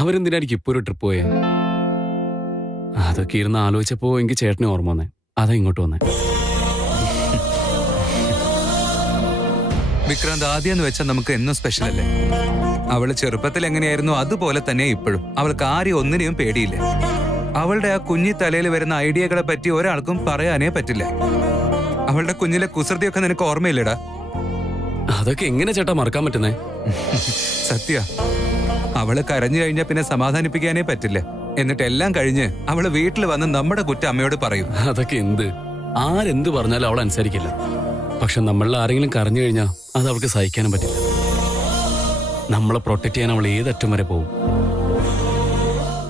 അവരെന്തിനായിരിക്കും ഇപ്പൊ ഒരു ട്രിപ്പ് പോയേ? അതൊക്കെ ഇരുന്ന് ആലോചിച്ചപ്പോ എനിക്ക് ചേട്ടനെ ഓർമ്മ വന്നേ. അതാ ഇങ്ങോട്ട് വന്നേ. വിക്രാന്ത്, ആദ്യം എന്ന് വെച്ചാൽ നമുക്ക് എന്നും സ്പെഷ്യൽ അല്ലേ? അവള് ചെറുപ്പത്തിൽ എങ്ങനെയായിരുന്നു അതുപോലെ തന്നെ ഇപ്പോഴും. അവൾക്ക് ആരെയും ഒന്നിനെയും പേടിയില്ല. അവളുടെ ആ കുഞ്ഞി തലയിൽ വരുന്ന ഐഡിയകളെ പറ്റി ഒരാൾക്കും പറയാനേ പറ്റില്ല. അവളുടെ കുഞ്ഞിലെ കുസൃതിയൊക്കെ നിനക്ക് ഓർമ്മയില്ലടാ? അതൊക്കെ എങ്ങനെ ചേട്ടാ മറക്കാൻ പറ്റുന്നേ? സത്യ, അവള് കരഞ്ഞു കഴിഞ്ഞാൽ പിന്നെ സമാധാനിപ്പിക്കാനേ പറ്റില്ല. എന്നിട്ട് എല്ലാം കഴിഞ്ഞ് അവള് വീട്ടിൽ വന്ന് നമ്മുടെ കുറ്റം അമ്മയോട് പറയും. അതൊക്കെ എന്ത്, ആരെന്ത് പറഞ്ഞാലും അവൾ അനുസരിക്കില്ല. പക്ഷെ നമ്മളിൽ ആരെങ്കിലും കരഞ്ഞു കഴിഞ്ഞാൽ അത് അവൾക്ക് സഹിക്കാനും പറ്റില്ല. നമ്മളെ പ്രൊട്ടക്ട് ചെയ്യാൻ അവൾ ഏതറ്റം വരെ പോകും.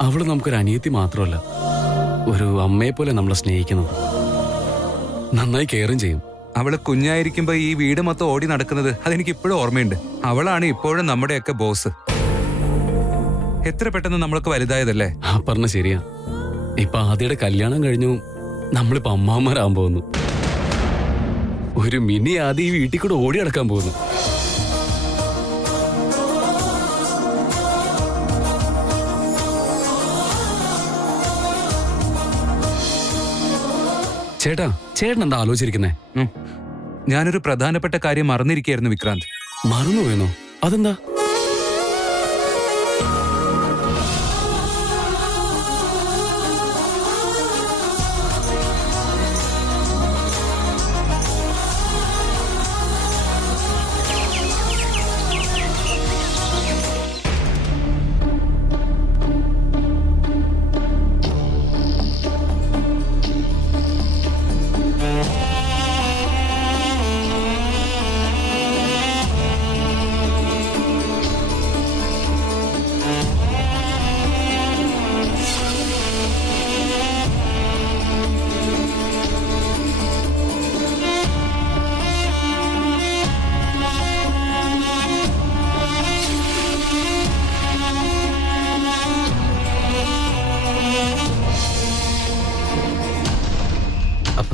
അവള് നമുക്കൊരു അനിയത്തി മാത്രമല്ല, ഒരു അമ്മയെ പോലെ നമ്മളെ സ്നേഹിക്കുന്നത്, നന്നായി കെയറും ചെയ്യും. അവള് കുഞ്ഞായിരിക്കുമ്പോ ഈ വീട് മൊത്തം ഓടി നടക്കുന്നത് അതെനിക്ക് ഇപ്പോഴും ഓർമ്മയുണ്ട്. അവളാണ് ഇപ്പോഴും നമ്മുടെയൊക്കെ ബോസ്. എത്ര പെട്ടെന്ന് നമ്മളൊക്കെ വലുതായതല്ലേ? ആ പറഞ്ഞ ശരിയാ. ഇപ്പൊ ആദ്യയുടെ കല്യാണം കഴിഞ്ഞു, നമ്മളിപ്പോ അമ്മാവന്മാരാകാൻ പോകുന്നു. ഒരു മിനി ആദ്യം ഈ വീട്ടിൽ കൂടെ ഓടി നടക്കാൻ പോകുന്നു. ചേട്ടാ, ചേട്ടൻ എന്താ ആലോചിച്ചിരിക്കുന്നേ? ഞാനൊരു പ്രധാനപ്പെട്ട കാര്യം മറന്നിരിക്കുകയായിരുന്നു വിക്രാന്ത്. മറന്നുപോയെന്നോ? അതെന്താ?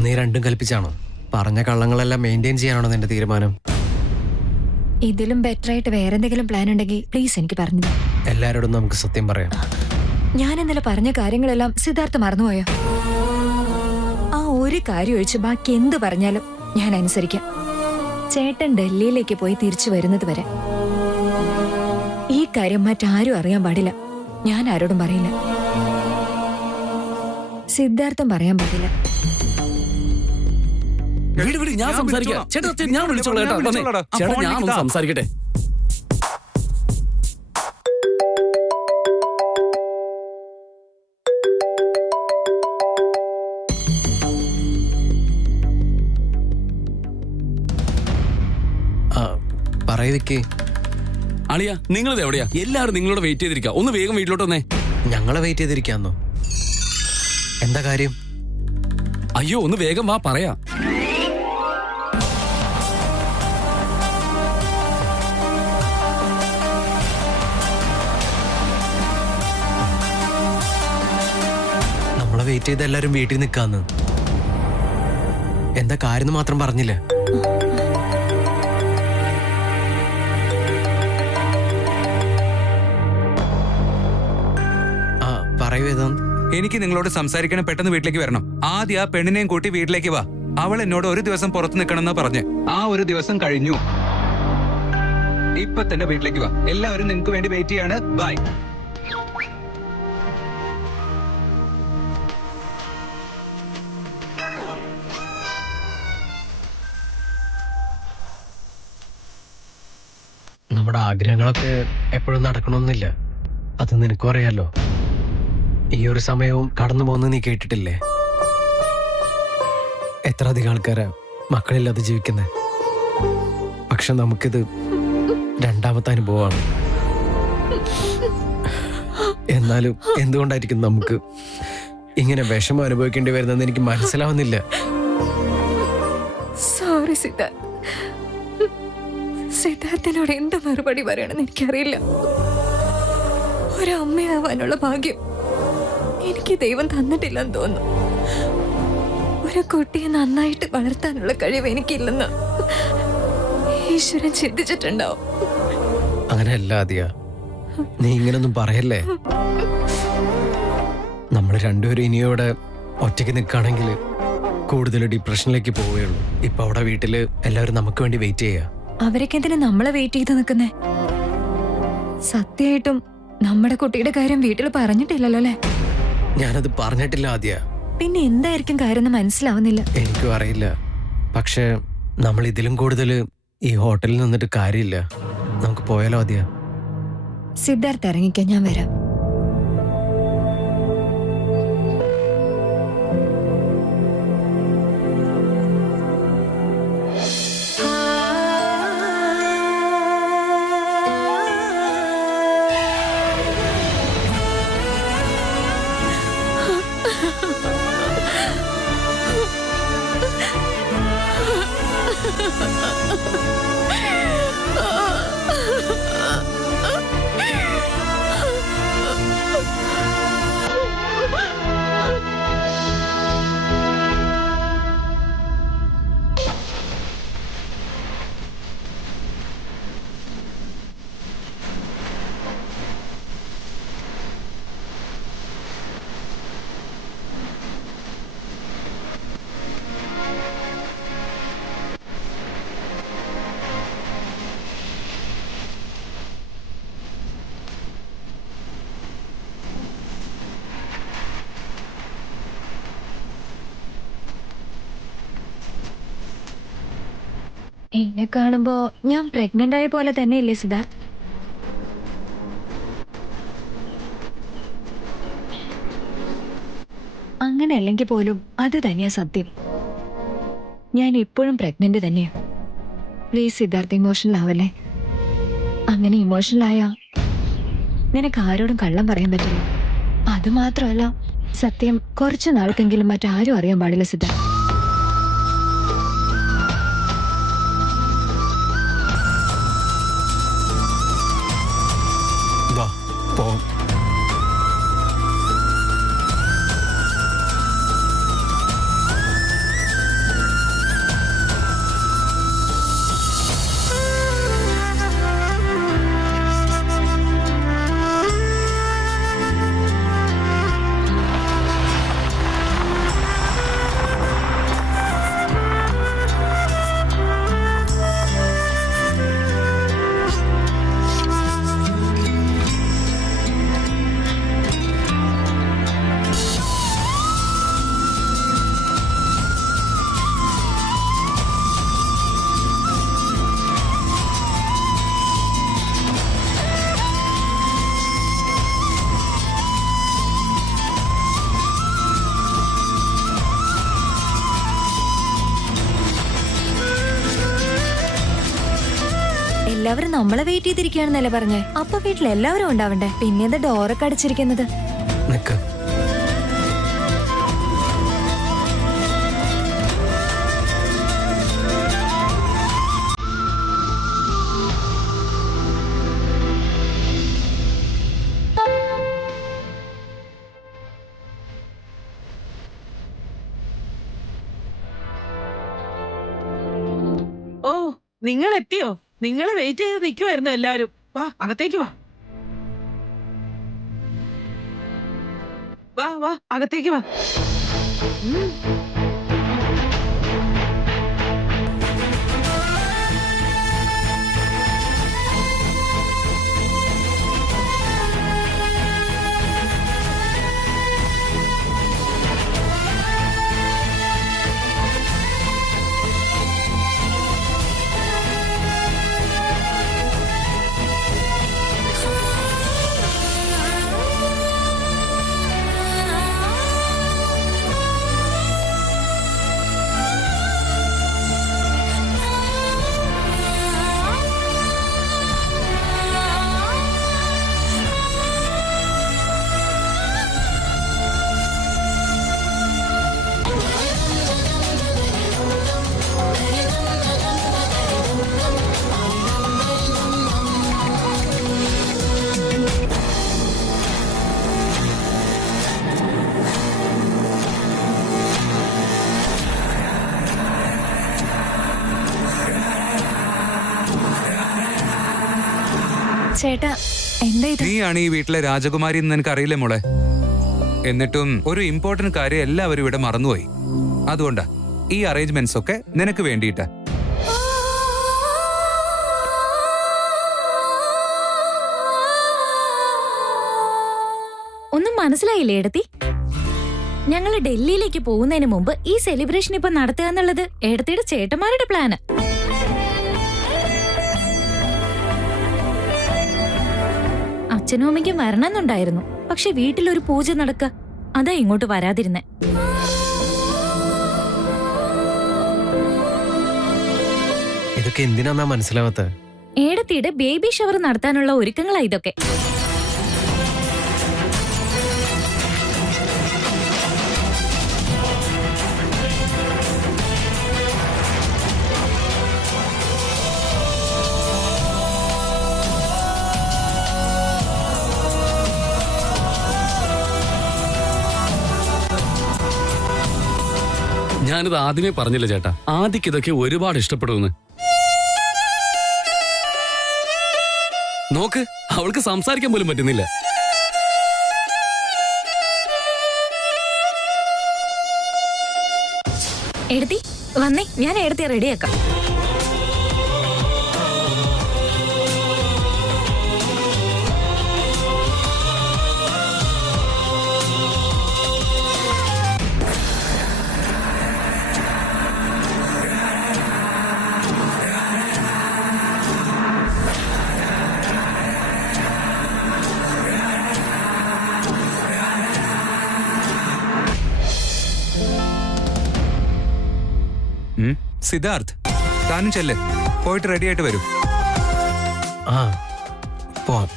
നീ രണ്ടും കൽപ്പിച്ചാണോ? പറഞ്ഞ കള്ളങ്ങളെല്ലാം മെയിൻറ്റെയിൻ ചെയ്യാനാണോ നിന്റെ തീരുമാനം? ഇതിലും ബെറ്റർ ആയിട്ട് വേറെ എന്തെങ്കിലും പ്ലാൻ ഉണ്ടെങ്കിൽ പ്ലീസ് എനിക്ക് പറഞ്ഞു. എല്ലാരോടും നമുക്ക് സത്യം പറയാം. ഞാൻ ഇന്നലെ പറഞ്ഞ കാര്യങ്ങളെല്ലാം സിദ്ധാർത്ഥ മറന്നുപോയോ? ആ ഒരു കാര്യം ഒഴിച്ച് ബാക്കി എന്ത് പറഞ്ഞാലും ഞാൻ അനുസരിക്കാം. ചേട്ടൻ ഡൽഹിയിലേക്ക് പോയി തിരിച്ചു വരുന്നത് വരെ ഈ കാര്യം മറ്റാരും അറിയാൻ പാടില്ല. ഞാൻ ആരോടും പറയില്ല. സിദ്ധാർത്ഥം പറയാൻ പാടില്ല. ഞാൻ സംസാരിക്കാം. ചേട്ടാ, ഞാൻ വിളിച്ചോളാം കേട്ടോ. ചേട്ടാ, ഞാൻ ഒന്ന് സംസാരിക്കട്ടെ. പറയവിക്ക്. അളിയ, നിങ്ങളിത് എവിടെയാ? എല്ലാവരും നിങ്ങളോട് വെയിറ്റ് ചെയ്തിരിക്കുക. ഒന്ന് വേഗം വീട്ടിലോട്ട് വന്നേ. ഞങ്ങളെ വെയിറ്റ് ചെയ്തിരിക്കാന്നോ? എന്താ കാര്യം? അയ്യോ, ഒന്ന് വേഗം വാ, പറയാ. നമ്മളെ വെയിറ്റ് ചെയ്ത് എല്ലാരും വീട്ടിൽ നിൽക്കാന്ന്. എന്താ കാര്യം മാത്രം പറഞ്ഞില്ല. പറയൂ ഏതാന്ന്. എനിക്ക് നിങ്ങളോട് സംസാരിക്കണം. പെട്ടെന്ന് വീട്ടിലേക്ക് വരണം. ആദ്യം ആ പെണ്ണിനെയും കൂട്ടി വീട്ടിലേക്ക് വാ. അവൾ എന്നോട് ഒരു ദിവസം പുറത്ത് നിൽക്കണമെന്നാ പറഞ്ഞ്. ആ ഒരു ദിവസം കഴിഞ്ഞു. ഇപ്പൊ തന്നെ വീട്ടിലേക്ക് വാ. എല്ലാവരും നിങ്ങൾക്ക് വേണ്ടി വെയിറ്റ് ചെയ്യാണ്. ബൈ. നമ്മുടെ ആഗ്രഹങ്ങളൊക്കെ എപ്പോഴും നടക്കണമെന്നില്ല. അത് നിനക്കും അറിയാലോ. ഈ ഒരു സമയവും കടന്നു പോകുന്ന നീ കേട്ടിട്ടില്ലേ? എത്ര അധികം ആൾക്കാരാ മക്കളില്ലാതെ ജീവിക്കുന്നത്. പക്ഷെ നമുക്കിത് രണ്ടാമത്തെ അനുഭവമാണ്. എന്നാലും എന്തുകൊണ്ടായിരിക്കും നമുക്ക് ഇങ്ങനെ വിഷമം അനുഭവിക്കേണ്ടി വരുന്നതെന്ന് എനിക്ക് മനസ്സിലാവുന്നില്ല. സോറി സിദ്ധാർത്ഥ്. സിദ്ധാർത്ഥിനോട് എന്ത് മറുപടി പറയണമെന്ന് എനിക്കറിയില്ല. ഒരമ്മയാവാനുള്ള ഭാഗ്യം എനിക്ക് ദൈവം തന്നിട്ടില്ലെന്ന് തോന്നുന്നു. ഒരു കുട്ടിയെ നന്നായിട്ട് വളർത്താനുള്ള കഴിവ് എനിക്കില്ലെന്ന് ഈശ്വരൻ ചിന്തിച്ചിട്ടുണ്ടാവും. അങ്ങനെയല്ല ആദിയ. നീ ഇങ്ങനൊന്നും പറയല്ലേ. നമ്മൾ രണ്ടുപേരും ഇനിയോടെ ഒറ്റയ്ക്ക് നിൽക്കുകയാണെങ്കിൽ കൂടുതൽ ഡിപ്രഷനിലേക്ക് പോവുകയുള്ളൂ. ഇപ്പൊ അവിടെ വീട്ടില് എല്ലാവരും നമുക്ക് വേണ്ടി വെയിറ്റ് ചെയ്യാ. അവരൊക്കെ എന്തിനാ നമ്മളെ വെയിറ്റ് ചെയ്ത് നിൽക്കുന്നേ? സത്യമായിട്ടും നമ്മുടെ കുട്ടിയുടെ കാര്യം വീട്ടിൽ പറഞ്ഞിട്ടില്ലല്ലോ അല്ലേ? ഞാനത് പറഞ്ഞിട്ടില്ല ആദ്യ. പിന്നെ എന്തായിരിക്കും കാര്യം എന്ന് മനസ്സിലാവുന്നില്ല. എനിക്കും അറിയില്ല. പക്ഷെ നമ്മൾ ഇതിലും കൂടുതൽ ഈ ഹോട്ടലിൽ നിന്നിട്ട് കാര്യമില്ല. നമുക്ക് പോയാലോ ആദ്യ? സിദ്ധാർത്ഥ് ഇറങ്ങിക്കോ, ഞാൻ വരാം. എന്നെ കാണുമ്പോ ഞാൻ പ്രഗ്നന്റ് ആയ പോലെ തന്നെ ഇല്ലേ സിദ്ധാർത്ഥ്? അങ്ങനെ അല്ലെങ്കിൽ പോലും അത് തന്നെയാ സത്യം. ഞാൻ ഇപ്പോഴും പ്രഗ്നന്റ് തന്നെയാ. പ്ലീസ് സിദ്ധാർത്ഥ്, ഇമോഷണൽ ആവല്ലേ. അങ്ങനെ ഇമോഷണൽ ആയാ നിനക്ക് ആരോടും കള്ളം പറയാൻ പറ്റില്ല. അത് മാത്രമല്ല, സത്യം കുറച്ചു നാൾക്കെങ്കിലും മറ്റാരും അറിയാൻ പാടില്ല സിദ്ധാർത്ഥ്. വാ പോവാം. എല്ലാവരും നമ്മളെ വെയിറ്റ് ചെയ്തിരിക്കുകയാണെന്നല്ലേ പറഞ്ഞേ? അപ്പൊ വീട്ടിൽ എല്ലാവരും ഉണ്ടാവണ്ടേ? പിന്നെ എന്താ ഡോറൊക്കെ അടിച്ചിരിക്കുന്നത്? നിക്ക്. ഓ, നിങ്ങൾ എത്തിയോ? നിങ്ങളെ വെയിറ്റ് ചെയ്ത് നിൽക്കുമായിരുന്നു എല്ലാവരും. വാ, അകത്തേക്ക് വാ. വാ വാ, അകത്തേക്ക് വാ. ചേട്ടാ, എന്താ ഇത്? നീയാണ് ഈ വീട്ടിലെ രാജകുമാരി എന്ന് എനിക്ക് അറിയില്ലേ മോളെ. എന്നിട്ടും ഒരു ഇമ്പോർട്ടന്റ് കാര്യം എല്ലാവരും ഇവിടെ മറന്നുപോയി. അതുകൊണ്ടാ ഈ അറേഞ്ച്മെന്റ്സ് ഒക്കെ നിനക്ക് വേണ്ടിയിട്ടാ. ഒന്നും മനസ്സിലായില്ലേ ഏടത്തി? ഞങ്ങള് ഡൽഹിയിലേക്ക് പോകുന്നതിന് മുമ്പ് ഈ സെലിബ്രേഷൻ ഇപ്പൊ നടത്തുക എന്നുള്ളത് ഏടത്തിയുടെ ചേട്ടന്മാരുടെ പ്ലാന്. അച്ഛനും അമ്മയ്ക്കും വരണമെന്നുണ്ടായിരുന്നു. പക്ഷെ വീട്ടിലൊരു പൂജ നടക്കുക, അതാ ഇങ്ങോട്ട് വരാതിരുന്നെ. ഇതൊക്കെ എന്തിനാന്നാ മനസ്സിലാവാത്ത? ഏടത്തിയുടെ ബേബി ഷവർ നടത്താനുള്ള ഒരുക്കങ്ങളാ ഇതൊക്കെ. ഞാനിത് ആദ്യമേ പറഞ്ഞില്ല ചേട്ടാ, ആദ്യക്ക് ഇതൊക്കെ ഒരുപാട് ഇഷ്ടപ്പെടുമെന്ന്. നോക്ക്, അവൾക്ക് സംസാരിക്കാൻ പോലും പറ്റുന്നില്ല. ഏടത്തി വന്നേ, ഞാൻ ഏടത്തിയെ റെഡിയാക്കാം. സിദ്ധാർത്ഥ്, താനും ചെല്ല്, പോയിട്ട് റെഡി ആയിട്ട് വരൂ. ആ പോവാം.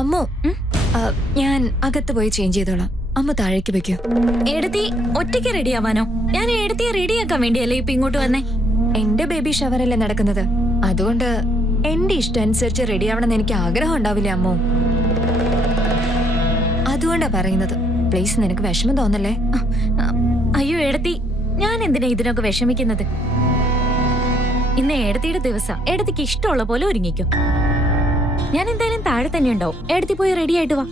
അമ്മു, ഞാൻ അകത്ത് പോയി ചേഞ്ച് ചെയ്തോളാം. അമ്മ താഴേക്ക് വെക്കൂ. ഏടത്തി ഒറ്റയ്ക്ക് റെഡിയാവാനോ? ഞാൻ ഏടത്തിയെ റെഡിയാക്കാൻ വേണ്ടിയല്ലേ ഇപ്പൊ ഇങ്ങോട്ട് വന്നേ. എന്റെ ബേബി ഷവറല്ലേ നടക്കുന്നത്, അതുകൊണ്ട് എന്റെ ഇഷ്ടം അനുസരിച്ച് റെഡി ആവണമെന്ന് എനിക്ക് ആഗ്രഹം ഉണ്ടാവില്ലേ അമ്മു? അതുകൊണ്ടാ പറയുന്നത്. പ്ലീസ്, നിനക്ക് വിഷമം തോന്നല്ലേ? അയ്യോ ഏടത്തി, ഞാൻ എന്തിനാ ഇതിനൊക്കെ വിഷമിക്കുന്നത്? ഇന്ന് ഏടത്തിയുടെ ദിവസം, ഏടത്തിക്ക് ഇഷ്ടമുള്ള പോലെ ഒരുങ്ങിക്കും. ഞാൻ എന്തായാലും താഴെ തന്നെ ഉണ്ടാവും. ഏടത്തി പോയി റെഡി ആയിട്ട് വാ.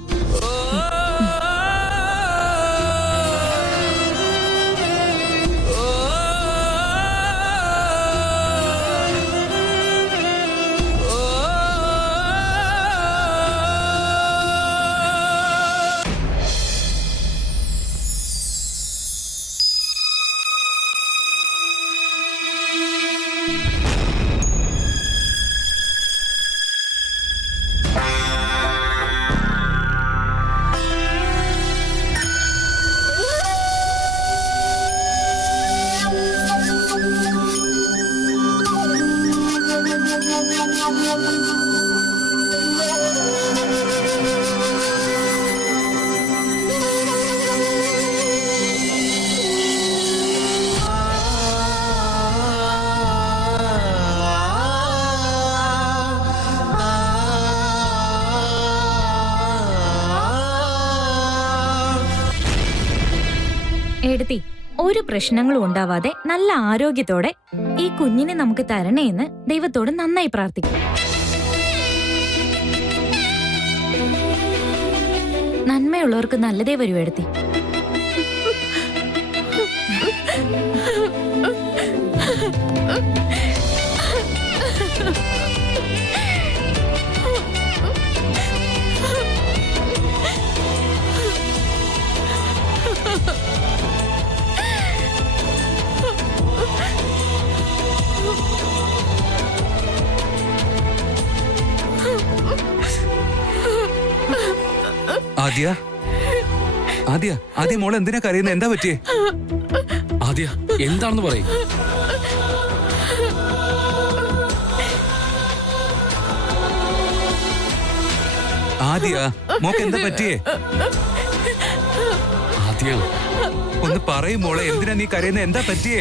ഏടത്തി, ഒരു പ്രശ്നങ്ങളും ഉണ്ടാവാതെ നല്ല ആരോഗ്യത്തോടെ ഈ കുഞ്ഞിനെ നമുക്ക് തരണേ എന്ന് ദൈവത്തോട് നന്നായി പ്രാർത്ഥിക്കും. നന്മയുള്ളവർക്ക് നല്ലതേ വരൂ ഏടത്തി. ആദ്യ, ആദ്യ, ആദ്യ മോളെ എന്തിനാ കരയുന്നത്? എന്താ പറ്റിയേ? ആദ്യ, എന്താണെന്ന് പറയും. ആദ്യ, മോക്ക് എന്താ പറ്റിയേ? ആദ്യ, ഒന്ന് ഒന്ന് പറയും മോളെ, എന്തിനാ നീ കരയുന്നത്? എന്താ പറ്റിയേ?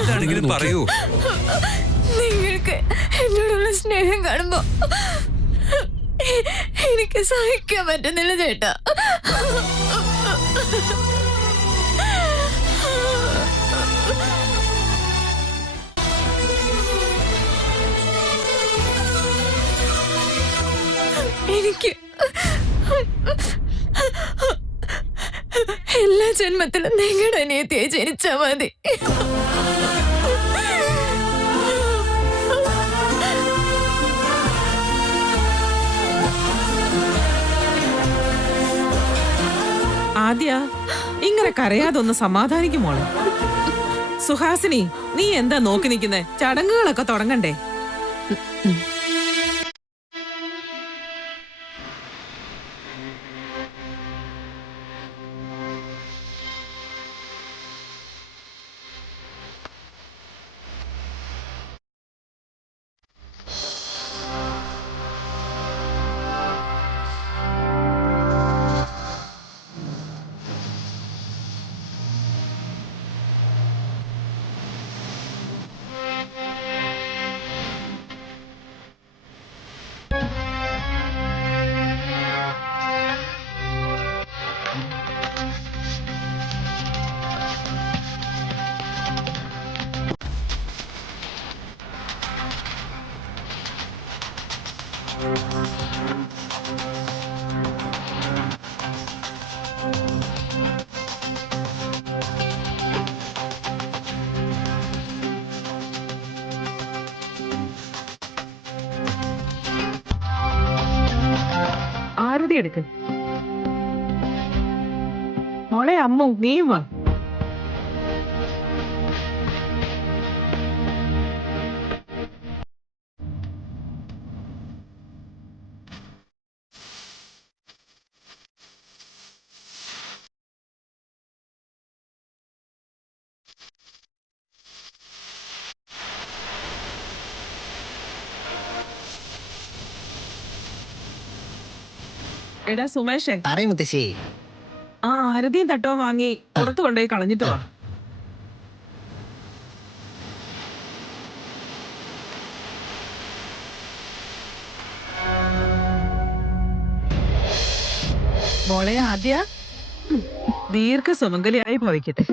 എന്താണെങ്കിലും പറയൂ. നിങ്ങൾക്ക് എന്നോടുള്ള സ്നേഹം കാണുമ്പോ എനിക്ക് സഹിക്കാൻ പറ്റുന്നില്ല ചേട്ടാ. എനിക്ക് എല്ലാ ജന്മത്തിലും നിങ്ങളുടെ അനിയത്തിയെ ജനിച്ചാ മതി. ആദ്യ ഇങ്ങനെ കരയാതൊന്ന് സമാധാനിക്കുമോളെ. സുഹാസിനി, നീ എന്താ നോക്കി നിൽക്കുന്നേ? ചടങ്ങുകളൊക്കെ തുടങ്ങണ്ടേ? ആരതി എടുക്ക് മോളെ. അമ്മു, നീയും വാ. എടാ സുമേഷേ, പറയും മുത്തശ്ശി. ആ ആരതിയും തട്ടവും വാങ്ങി പുറത്ത് കൊണ്ടുപോയി കളഞ്ഞിട്ട് വാ. മോളെ ആദ്യ ദീർഘ സുമംഗലിയായി ഭവിക്കട്ടെ.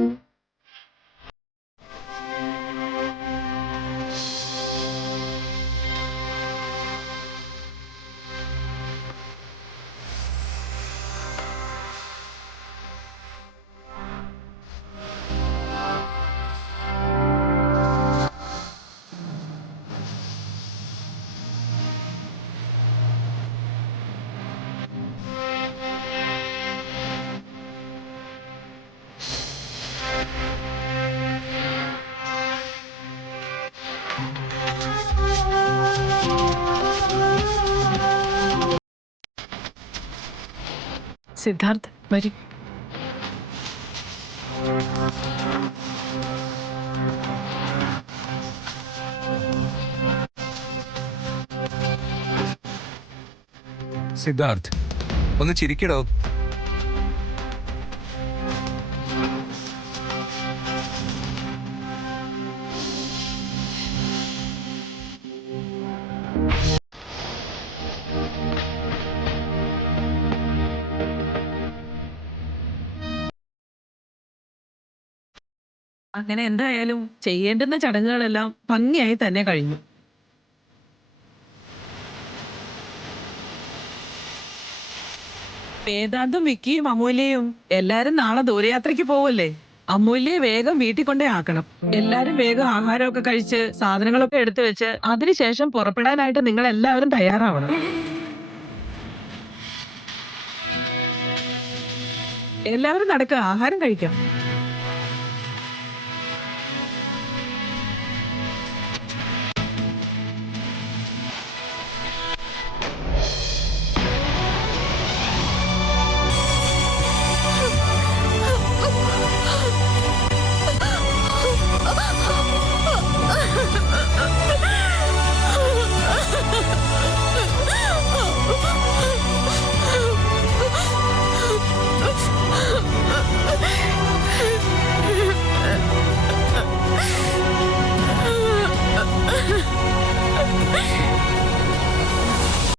സിദ്ധാർത്ഥ് വരും. സിദ്ധാർത്ഥ്, ഒന്ന് ചിരിക്കടോ. അങ്ങനെ എന്തായാലും ചെയ്യേണ്ടുന്ന ചടങ്ങുകളെല്ലാം ഭംഗിയായി തന്നെ കഴിഞ്ഞു. വേദാന്തും വിക്കിയും അമൂല്യയും എല്ലാരും നാളെ ദൂരയാത്രയ്ക്ക് പോവല്ലേ? അമൂല്യയെ വേഗം വീട്ടിൽ കൊണ്ടേ ആക്കണം. എല്ലാരും വേഗം ആഹാരമൊക്കെ കഴിച്ച് സാധനങ്ങളൊക്കെ എടുത്തു വെച്ച് അതിനുശേഷം പുറപ്പെടാനായിട്ട് നിങ്ങൾ എല്ലാവരും തയ്യാറാവണം. എല്ലാവരും നടക്കുക, ആഹാരം കഴിക്കാം.